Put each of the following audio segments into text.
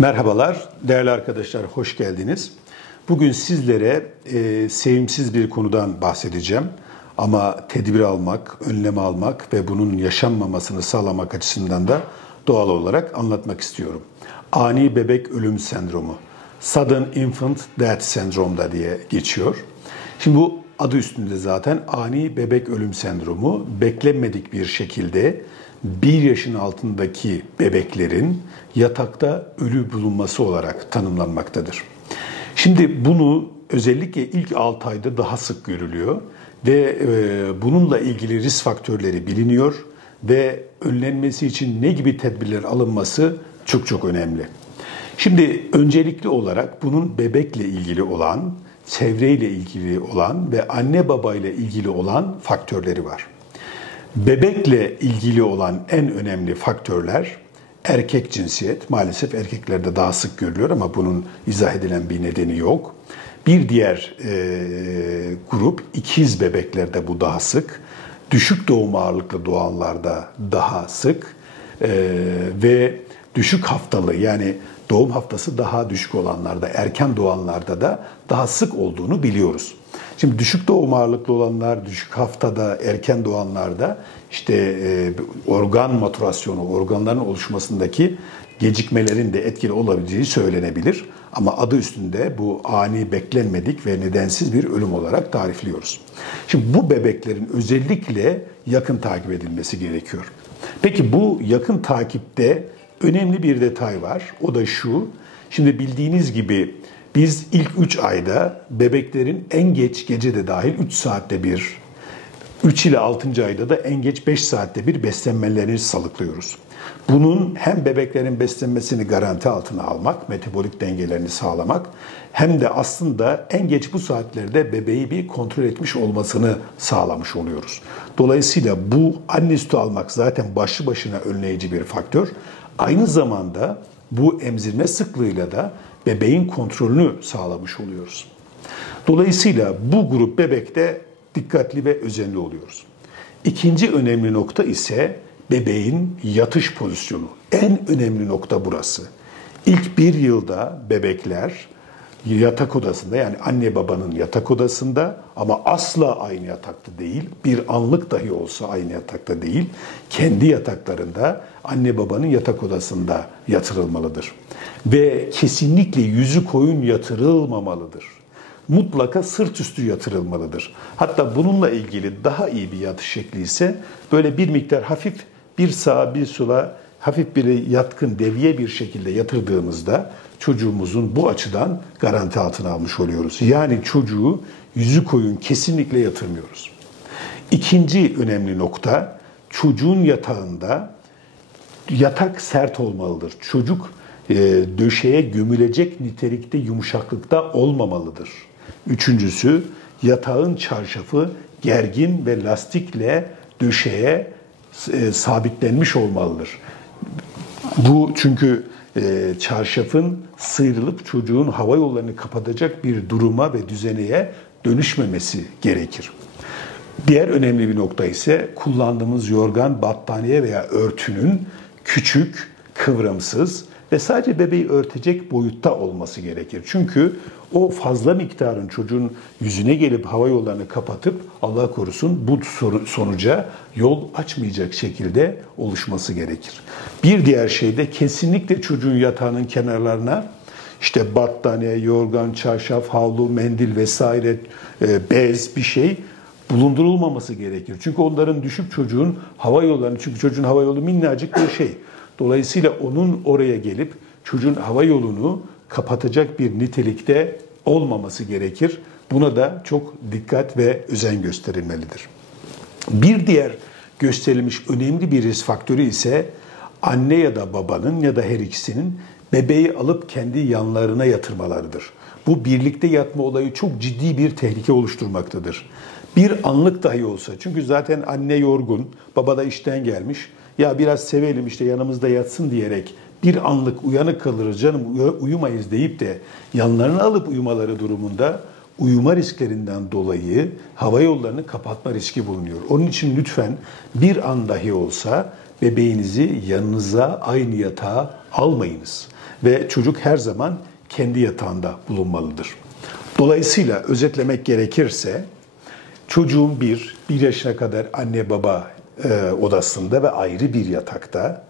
Merhabalar, değerli arkadaşlar, hoş geldiniz. Bugün sizlere sevimsiz bir konudan bahsedeceğim. Ama tedbir almak, önlem almak ve bunun yaşanmamasını sağlamak açısından da doğal olarak anlatmak istiyorum. Ani bebek ölüm sendromu, Sudden Infant Death Syndrome da diye geçiyor. Şimdi bu adı üstünde zaten ani bebek ölüm sendromu, beklenmedik bir şekilde 1 yaşın altındaki bebeklerin yatakta ölü bulunması olarak tanımlanmaktadır. Şimdi bunu özellikle ilk 6 ayda daha sık görülüyor ve bununla ilgili risk faktörleri biliniyor ve önlenmesi için ne gibi tedbirler alınması çok önemli. Şimdi öncelikli olarak bunun bebekle ilgili olan, çevreyle ilgili olan ve anne babayla ilgili olan faktörleri var. Bebekle ilgili olan en önemli faktörler erkek cinsiyet. Maalesef erkeklerde daha sık görülüyor ama bunun izah edilen bir nedeni yok. Bir diğer grup ikiz bebeklerde bu daha sık. Düşük doğum ağırlıklı doğanlarda daha sık ve düşük haftalı yani doğum haftası daha düşük olanlarda, erken doğanlarda da daha sık olduğunu biliyoruz. Şimdi düşük doğum ağırlıklı olanlar, düşük haftada, erken doğanlarda işte organ maturasyonu, organların oluşmasındaki gecikmelerin de etkili olabileceği söylenebilir. Ama adı üstünde bu ani, beklenmedik ve nedensiz bir ölüm olarak tarifliyoruz. Şimdi bu bebeklerin özellikle yakın takip edilmesi gerekiyor. Peki bu yakın takipte önemli bir detay var. O da şu. Şimdi bildiğiniz gibi biz ilk 3 ayda bebeklerin en geç gece de dahil 3 saatte bir, 3 ile 6. ayda da en geç 5 saatte bir beslenmelerini salıklıyoruz. Bunun hem bebeklerin beslenmesini garanti altına almak, metabolik dengelerini sağlamak hem de aslında en geç bu saatlerde bebeği bir kontrol etmiş olmasını sağlamış oluyoruz. Dolayısıyla bu anne sütü almak zaten başlı başına önleyici bir faktör. Aynı zamanda bu emzirme sıklığıyla da bebeğin kontrolünü sağlamış oluyoruz. Dolayısıyla bu grup bebekte dikkatli ve özenli oluyoruz. İkinci önemli nokta ise bebeğin yatış pozisyonu. En önemli nokta burası. İlk 1 yılda bebekler yatak odasında yani anne babanın yatak odasında ama asla aynı yatakta değil, bir anlık dahi olsa aynı yatakta değil, kendi yataklarında anne babanın yatak odasında yatırılmalıdır. Ve kesinlikle yüzü koyun yatırılmamalıdır. Mutlaka sırt üstü yatırılmalıdır. Hatta bununla ilgili daha iyi bir yatış şekli ise böyle bir miktar hafif bir sağa bir sola hafif bir yatkın deviye bir şekilde yatırdığımızda çocuğumuzun bu açıdan garanti altına almış oluyoruz. Yani çocuğu yüzü koyun kesinlikle yatırmıyoruz. İkinci önemli nokta çocuğun yatağında yatak sert olmalıdır. Çocuk döşeye gömülecek nitelikte yumuşaklıkta olmamalıdır. Üçüncüsü yatağın çarşafı gergin ve lastikle döşeye sabitlenmiş olmalıdır. Bu çünkü çarşafın sıyrılıp çocuğun hava yollarını kapatacak bir duruma ve düzeneye dönüşmemesi gerekir. Diğer önemli bir nokta ise kullandığımız yorgan, battaniye veya örtünün küçük, kıvrımsız ve sadece bebeği örtecek boyutta olması gerekir. Çünkü o fazla miktarın çocuğun yüzüne gelip hava yollarını kapatıp Allah korusun bu sonuca yol açmayacak şekilde oluşması gerekir. Bir diğer şey de kesinlikle çocuğun yatağının kenarlarına işte battaniye, yorgan, çarşaf, havlu, mendil vesaire bez bir şey bulundurulmaması gerekir. Çünkü onların düşüp çocuğun hava yollarını, çünkü çocuğun hava yolu minnacık bir şey. Dolayısıyla onun oraya gelip çocuğun hava yolunu kapatacak bir nitelikte olmaması gerekir. Buna da çok dikkat ve özen gösterilmelidir. Bir diğer gösterilmiş önemli bir risk faktörü ise anne ya da babanın ya da her ikisinin bebeği alıp kendi yanlarına yatırmalarıdır. Bu birlikte yatma olayı çok ciddi bir tehlike oluşturmaktadır. Bir anlık dahi olsa, çünkü zaten anne yorgun, baba da işten gelmiş, ya biraz sevelim işte yanımızda yatsın diyerek bir anlık uyanık kalırız canım uyumayız deyip de yanlarına alıp uyumaları durumunda uyuma risklerinden dolayı hava yollarını kapatma riski bulunuyor. Onun için lütfen bir an dahi olsa bebeğinizi yanınıza aynı yatağa almayınız. Ve çocuk her zaman kendi yatağında bulunmalıdır. Dolayısıyla özetlemek gerekirse çocuğun bir yaşına kadar anne baba odasında ve ayrı bir yatakta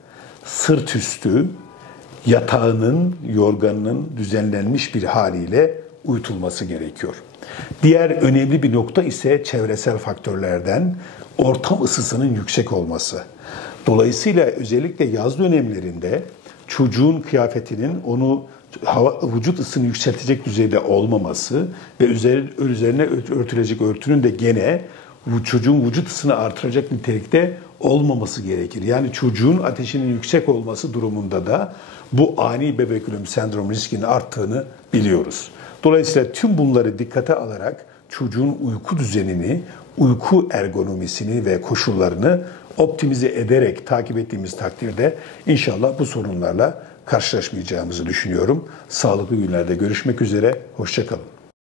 sırt üstü yatağının, yorganının düzenlenmiş bir haliyle uyutulması gerekiyor. Diğer önemli bir nokta ise çevresel faktörlerden ortam ısısının yüksek olması. Dolayısıyla özellikle yaz dönemlerinde çocuğun kıyafetinin onu vücut ısını yükseltecek düzeyde olmaması ve üzerine örtülecek örtünün de gene çocuğun vücut ısını artıracak nitelikte olmaması gerekir. Yani çocuğun ateşinin yüksek olması durumunda da bu ani bebek ölüm sendromu riskinin arttığını biliyoruz. Dolayısıyla tüm bunları dikkate alarak çocuğun uyku düzenini, uyku ergonomisini ve koşullarını optimize ederek takip ettiğimiz takdirde inşallah bu sorunlarla karşılaşmayacağımızı düşünüyorum. Sağlıklı günlerde görüşmek üzere, hoşça kalın.